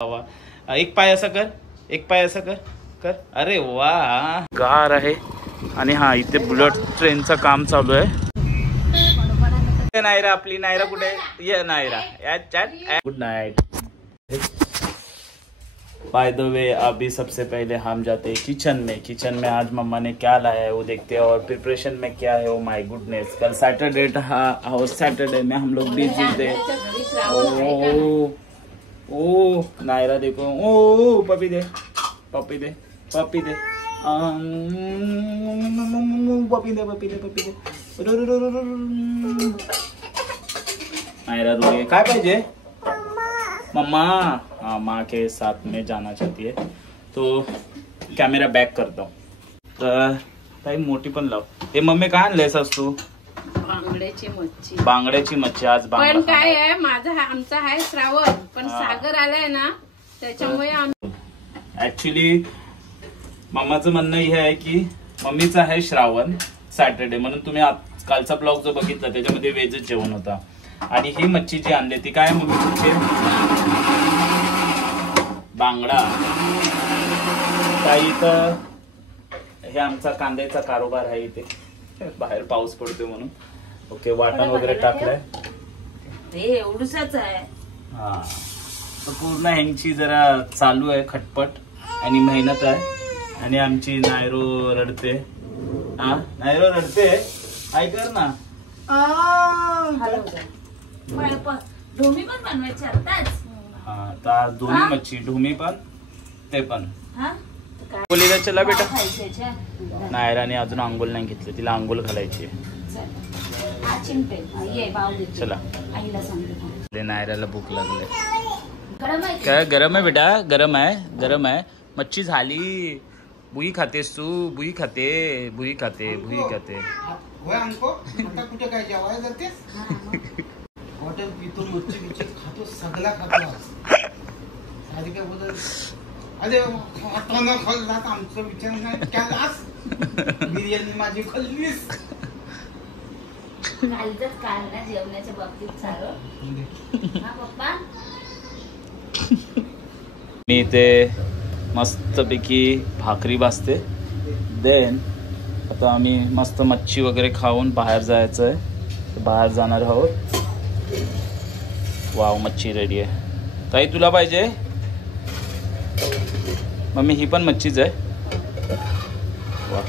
वा एक पाय असा कर, एक पाय असा कर कर. अरे वा गार आहे. आणि हा इथे बुलेट ट्रेनचं काम चालू आहे. नायरा आपली नायरा कुठे ये Naira good night. By the way अभी सबसे पहले हम जाते हैं किचन में. किचन में आज मम्मा ने क्या लाया है वो देखते हैं और प्रिपरेशन में क्या है. ओ माय गुडनेस कल सैटरडे था और सैटरडे में हम लोग बिजी थे. ओ नायरा देखो. ओ पपी दे पपी दे पपी दे पपी दे पपी दे पपी दे. नायरा रो रही है. काय पाहिजे मम्मा. हाँ माँ के साथ में जाना चाहती है तो कॅमेरा बॅक करतो. तर ताई मोठी पण लाव. हे मम्मी काय आणलंयस तू. बांगड्याची मच्छी. बांगड्याची मच्छी आज बांगडा. पण काय आहे माझा आमचा आहे श्रावण पण सागर आलाय ना त्याच्यामुळे ऍक्च्युली मम्माचं म्हणणं हे आहे की मम्मीचं आहे श्रावण सॅटरडे म्हणून तुम्ही कालचा ब्लॉग जो बघितला त्याच्यामध्ये व्हेजच जेवण होता. आणि ही मच्छी जी आणली ती काय मम्मी तुमची बांगडा. काही तर हे आमचा कांद्याचा कारोबार आहे इथे. बाहेर पाऊस पडतोय म्हणून. ओके वाटण वगैरे टाकलंय. एवढूसच आहे. हा तर पूर्ण ह्यांची जरा चालू आहे खटपट आणि मेहनत आहे. आणि आमची नायरो रडते. हा नायरो रडते. काय कर ना. ढोमी पण बनवायचे आताच. हा तर आज दोन्ही मच्छी ढोमी पण ते पण. बोलीला चला बेटा. नायराने अजून आंघोळ नाही घेतली. तिला आंघोळ घालायची. चला नायराला भूक लागली. काय गरम आहे बेटा. गरम आहे गरम आहे. मच्छी झाली. बुई खातेस तू. बुई खाते बुई खाते बुई खाते. कुठे काय जेवायला जातेस. हॉटेल पितो मच्छी बिच्छी खातो सगळा खातो. आधी काय बोलत अरे खाल्ला आमचं विचार नाही त्यालाच बिर्याणी माझी खाल्लीस. जेवणाच्या बाबतीत पप्पा मी इथे मस्तपैकी भाकरी भाजते. देन आता आम्ही मस्त मच्छी वगैरे खाऊन बाहेर जायचं आहे. बाहेर जाणार आहोत. वाव मच्छी रेडी आहे. ताई तुला पाहिजे. मम्मी ही पण मच्छीच आहे. वा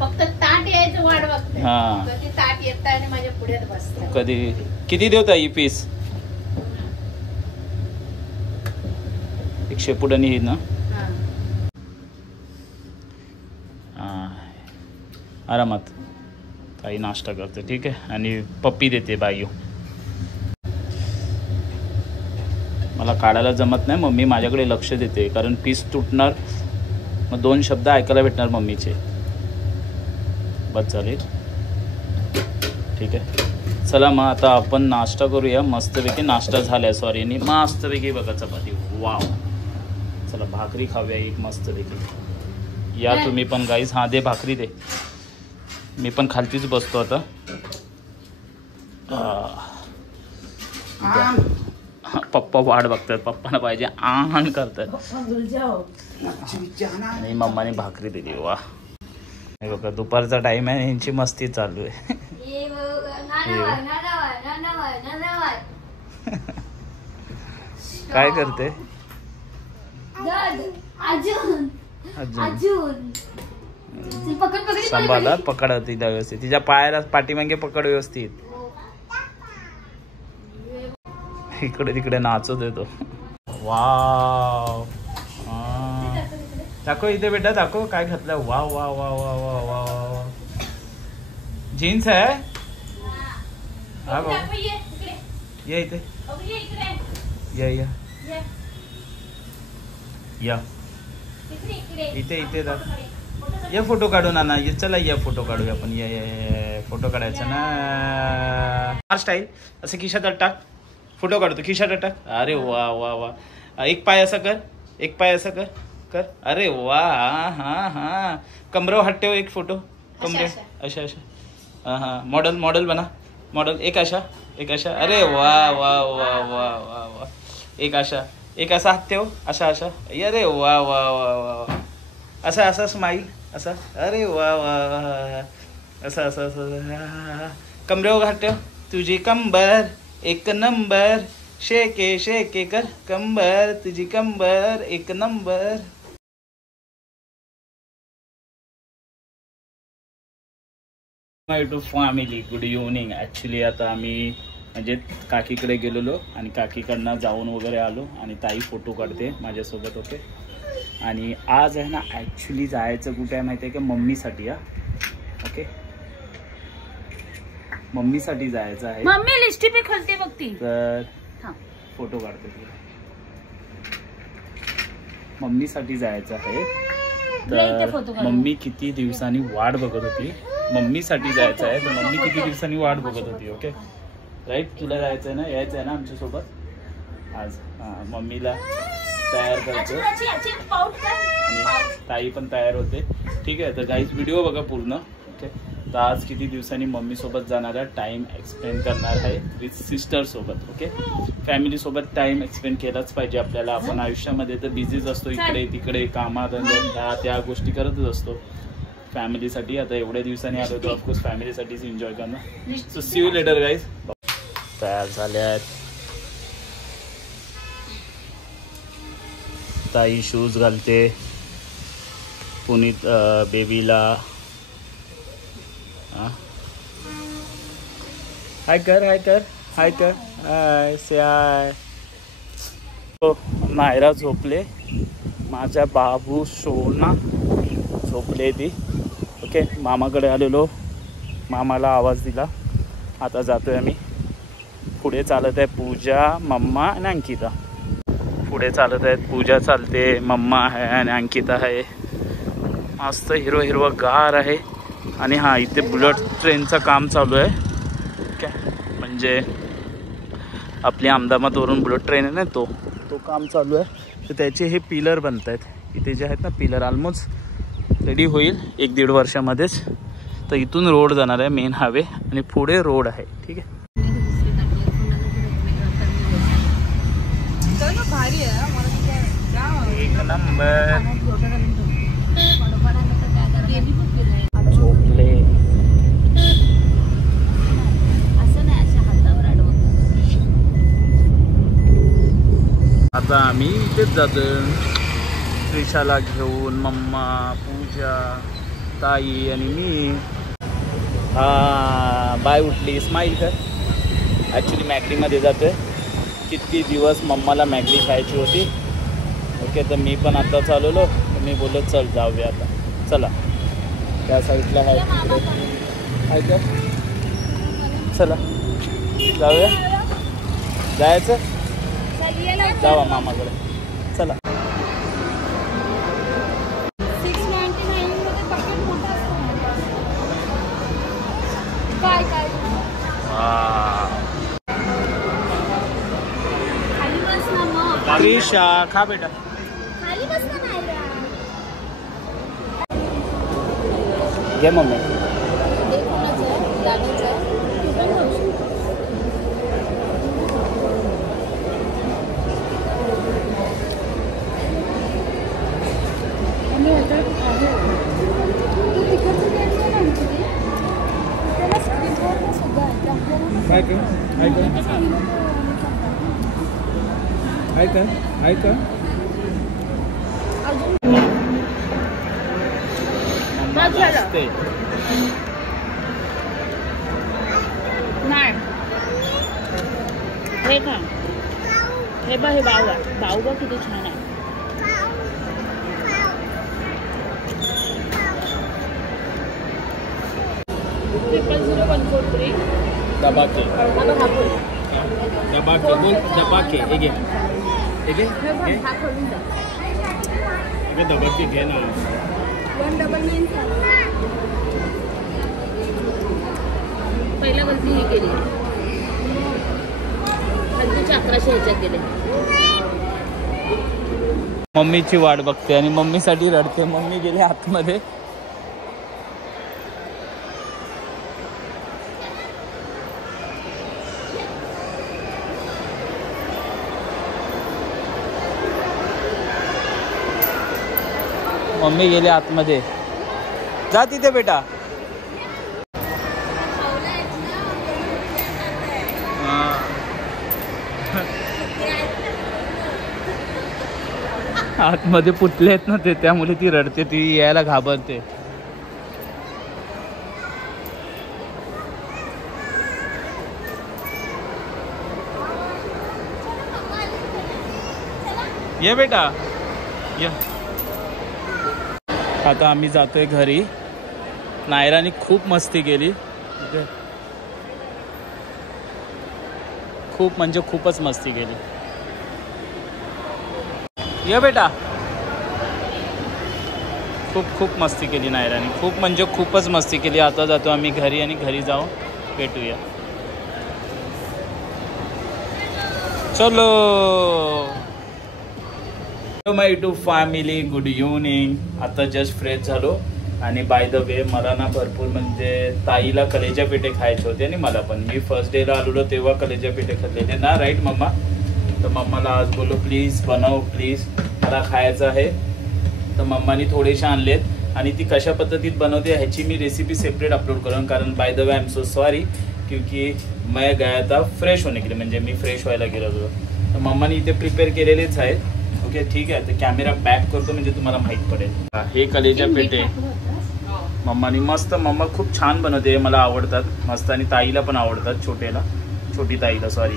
फक्त ताट यायचं वाट बघते. हा कधी ताट येत आणि माझ्या पुढे बसते. कधी किती देऊ ताई पीस. 100 पुढे ही ना. आरामात ताई नाश्ता करते. ठीक आहे. आणि पप्पी देते बायू. मला काढायला जमत नाही. मम्मी माझ्याकडे लक्ष देते कारण पीस तुटणार मग 2 शब्द ऐकायला भेटणार मम्मीचे. बस चालेल. ठीक आहे चला मग आता आपण नाश्ता करूया. मस्तपैकी नाश्ता झालाय. सॉरी आणि मस्तपैकी बघा चपाती. वाव चला भाकरी खाऊया एक मस्तपैकी. या तुम्ही पण गाईज. हा दे भाकरी दे. मी पण खालतीच बसतो आता. पप्पा वाट बघतात. पप्पाला पाहिजे आण करतात. आणि मम्माने भाकरी दिली. वा हे बघा दुपारचा टाइम आहे. यांची मस्ती चालू आहे. काय करते अजून सांभाळा. पकड तिला व्यवस्थित. तिच्या पायाला पाठीमागे पकड व्यवस्थित. इकडे तिकडे नाचत येतो. वाव दाखव इथे बेटा दाखव काय घातलं. Wow wow wow wow wow wow. Jeans आहे. हा बाबा ये इथे. या या या इथे इथे ये फोटो काढू ना. ये चला या फोटो काढूया आपण. ये फोटो काढायचा ना. स्टाईल असं खिशात टाक. फोटो काढतो खिशात टाक. अरे वा वा वा. एक पाय असा कर. एक पाय असा कर कर. अरे वा हा हा. कमरेवर हात ठेव. एक फोटो कमरे अशा अशा. हा हा मॉडेल मॉडेल बना. मॉडेल एक अशा एक अशा, अरे वा वा वा वा वा वा, एक अशा, एक असा हात ठेव, अशा अशा, अरे वा वा वा वा, असा असा स्माईल, असा, अरे वा वा वा, असं असं असं, कमरेवर हात ठेव, तुझी कंबर एक नंबर, शेके शेके कर कंबर, तुझी कंबर एक नंबर. My two family, good evening. Actually आता आम्ही म्हणजे काकीकडे गेलेलो आणि काकीकडनं जाऊन वगैरे आलो आणि ताई फोटो काढते माझ्यासोबत. ओके. आणि आज आहे ना ॲक्च्युली जायचं कुठे आहे माहिती आहे का, मम्मीसाठी. ओके, मम्मीसाठी जायचं आहे. मम्मी लिस्टी पे खोलते बघती. तर फोटो काढते तुला. मम्मीसाठी जायचं आहे. तर मम्मी किती दिवसांनी वाट बघत होती. मम्मीसाठी जायचं आहे तर मम्मी किती दिवसांनी वाट बघत होती. Okay right. तुला जायचं आहे ना, यायचं आहे ना आमच्यासोबत आज. मम्मीला तयार करायचं आणि ताई पण तयार होते. ठीक आहे. तर गाईज व्हिडिओ बघा पूर्ण. ओके. तर आज किती दिवसांनी मम्मीसोबत जाणार आहे, टाईम एक्सपेंड करणार आहे विथ सिस्टरसोबत. ओके. फॅमिलीसोबत टाईम एक्सपेंड केलाच पाहिजे आपल्याला. आपण आयुष्यामध्ये तर बिझीच असतो, इकडे तिकडे कामात त्या गोष्टी करतच असतो फॅमिलीसाठी. आता एवढ्या दिवसांनी आलो तर ऑफकोर्स फॅमिलीसाठीच एन्जॉय करणं. So see you later guys. तयार झाले आहेत ताई, शूज घालते. पुनीत बेबीला हाय कर, हाय कर, हाय कर, हाय से हाय. मायरा झोपले, माझ्या बाबू सोना झोपले ती. ओके. मामाकडे आलेलो, मामाला आवाज दिला. आता जातोय आम्ही. पुढे चालत आहे पूजा, मम्मा आणि अंकिता. पुढे चालत आहेत, पूजा चालते, मम्मा आहे आणि अंकिता आहे. मस्त हिरवं हिरवं गार आहे. आणि हां, इथे बुलेट ट्रेनचं काम चालू आहे. ओके. म्हणजे आपली अहमदाबादवरून बुलेट ट्रेन आहे ना, तो काम चालू आहे. तर त्याचे हे पिलर बनत आहेत इथे जे आहेत ना, पिलर ऑलमोस्ट रेडी होईल 1-1.5 वर्षामध्येच. तर इथून रोड जाणार आहे, मेन हायवे, आणि पुढे रोड आहे. ठीक आहे. एक नंबर. झोपले. आता आम्ही इथेच जातोय त्रिशाला घेऊन. मम्मा, पूजा, ताई आणि मी. हा बाय उठली, स्माईल कर. ॲक्च्युली मॅगडीमध्ये जातोय. किती दिवस मम्माला मॅगडी खायची होती. ओके. तर मी पण आता चालवलो. मी बोललो चल जाऊया आता. चला त्या साईडला आहे तिकडे. आहे का, चला जाऊया. जायचं, जावा मामाकडे. चला. अविशा खा बेटा. घे मम्मी. नाही हे का, हे बघ, हे बाऊ आहे. बाऊ बघ किती छान आहे. दबाके दबाके घे ना. पहिल्या वरती हे केली, 1100 ह्याच्यात गेले. मम्मीची वाट बघते आणि मम्मीसाठी रडते. मम्मी गेली आतमध्ये. मम्मी गेले आतमध्ये. जा तिथे बेटा. आतमध्ये पुतले आहेत ना ते, त्यामुळे ती रडते, ती यायला घाबरते. ये बेटा ये. आता आम्ही जातोय घरी. नायराने खूप मस्ती केली, खूप म्हणजे खूपच मस्ती केली. ये बेटा. खूप मस्ती केली नायराने, खूप म्हणजे खूपच मस्ती केली. आता जातो आम्ही घरी आणि घरी जाऊन भेटूया. चलो. माय टू फॅमिली, गुड इव्हनिंग. आता जस्ट फ्रेश झालो. आणि बाय द वे मला ना भरपूर म्हणजे ताईला कलेजा पेठे खायचे होते आणि मला पण. मी फर्स्ट डेला आलेलो तेव्हा कलेजा पेठे खाल्लेले ना, राईट मम्मा? तर मम्माला आज बोललो प्लीज बनव, प्लीज मला खायचं आहे. तर मम्मानी थोडेसे आणलेत आणि ती कशा पद्धतीत बनवते ह्याची मी रेसिपी सेपरेट अपलोड करून. कारण bye the way I am so sorry क्योंकि मैं गया था फ्रेश होने के लिए, म्हणजे मी फ्रेश व्हायला गेलो होतो. तर मम्मानी इथे प्रिपेअर केलेलेच आहेत. ओके ठीक आहे. तर कॅमेरा बॅक करतो म्हणजे तुम्हाला माहीत पडेल. हे कलेजा पेठे मम्मानी मस्त, मम्मा खूप छान बनवते, मला आवडतात मस्त. आणि ताईला पण आवडतात, छोटी ताईला, सॉरी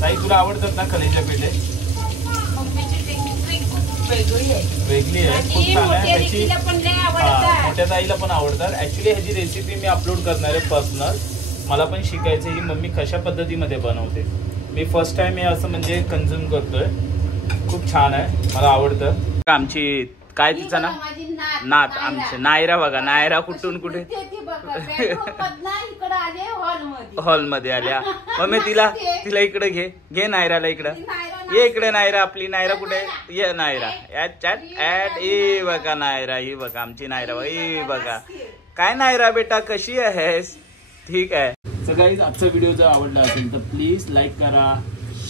ताई तुला आवडतात ना कलेजा पेठे? वेगळी आहे, खूप छान आहे ह्याची. मोठ्या ताईला पण आवडतात. ऍक्च्युली ह्याची रेसिपी मी अपलोड करणार आहे पर्सनल. मला पण शिकायचं ही मम्मी कशा पद्धतीमध्ये बनवते. मी फर्स्ट टाइम हे असं म्हणजे कन्झ्युम करतोय. खूप छान आहे, मला आवडतं. आमची काय तिचं ना नात, आमचे नायरा बघा, नायरा कुठून कुठे हॉलमध्ये आल्या. मम्मी तिला इकडे घे नायराला इकडं ये. इकडे नायरा, आपली नायरा कुठे? ये नायरा. ए बघा नायरा, ही बघा आमची नायरा. ही बघा. काय नायरा बेटा कशी आहेस? ठीक आहे. सो गाईज आजचा व्हिडिओ जर आवडला असेल तर प्लीज लाईक करा,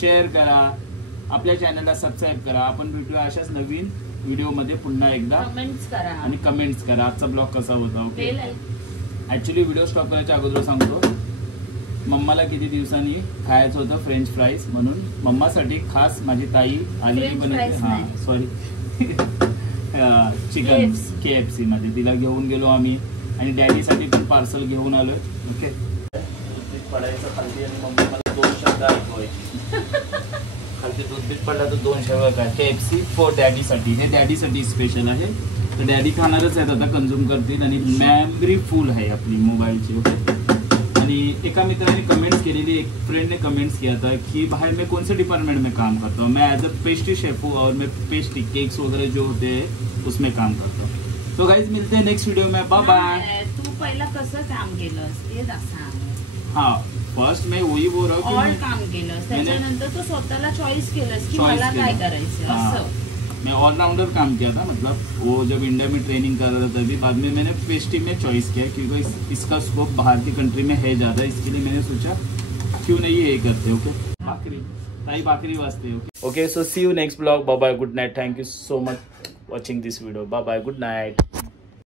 शेअर करा, आपल्या चॅनलला सबस्क्राईब करा. आपण भेटूया अशाच नवीन व्हिडिओमध्ये पुन्हा एकदा. कमेंट्स करा आणि कमेंट्स करा आजचा ब्लॉग कसा होता. ओके. ऍक्च्युली व्हिडिओ स्टॉप करायच्या अगोदर सांगतो, मम्माला किती दिवसांनी खायचं होतं फ्रेंच फ्राईज, म्हणून मम्मासाठी खास माझी ताई आलेली बनवते. हां सॉरी चिकन KFC मध्ये तिला घेऊन गेलो आम्ही. आणि डॅडीसाठी पण पार्सल घेऊन आलोय. ओके. पडायचं खाली आणि मम्मी मला 2 शब्द ऐकवायची. खालती दूध पडला तर 2 शब्द काय. KFC फॉर डॅडीसाठी. हे डॅडीसाठी स्पेशल आहे. तर डॅडी खाणारच आहेत आता, कन्झ्युम करतील. आणि मेमरी फुल आहे आपली मोबाईलची. ओके. आणि एका मित्राने कमेंट्स केलेली, एक फ्रेंड ने कमेंट्स किया था कि भाई मैं कौन से डिपार्टमेंट में काम करता हूँ. मैं एज अ पेस्ट्री शेफ हूँ और मैं पेस्ट्री केक्स वगैरह जो होते हैं उसमें काम करता हूँ. तो गाइज मिलते हैं नेक्स्ट वीडियो में. Bye bye. तू पहिला कसं काम केलंस ते सांग. हाँ फर्स्ट मैं वही बोल रहा हूँ ऑल काम केलंस, त्याच्यानंतर तू स्वतःला चॉईस केलंस की मला काय करायचं असं. मैं ऑलराउंडर काम किया था. मतलब वो जब इंडिया में ट्रेनिंग कर रहा था तभी, बाद में मैंने पेस्ट्री में चॉइस किया क्योंकि इसका स्कोप बाहर की कंट्री में है ज़्यादा. इसके लिए मैंने सोचा क्यों नहीं ये करते. ओके. भाकरी वास्ते. Okay. So see you next blog. Bye bye, good night. Thank you so much watching this video. Bye bye, good Knight.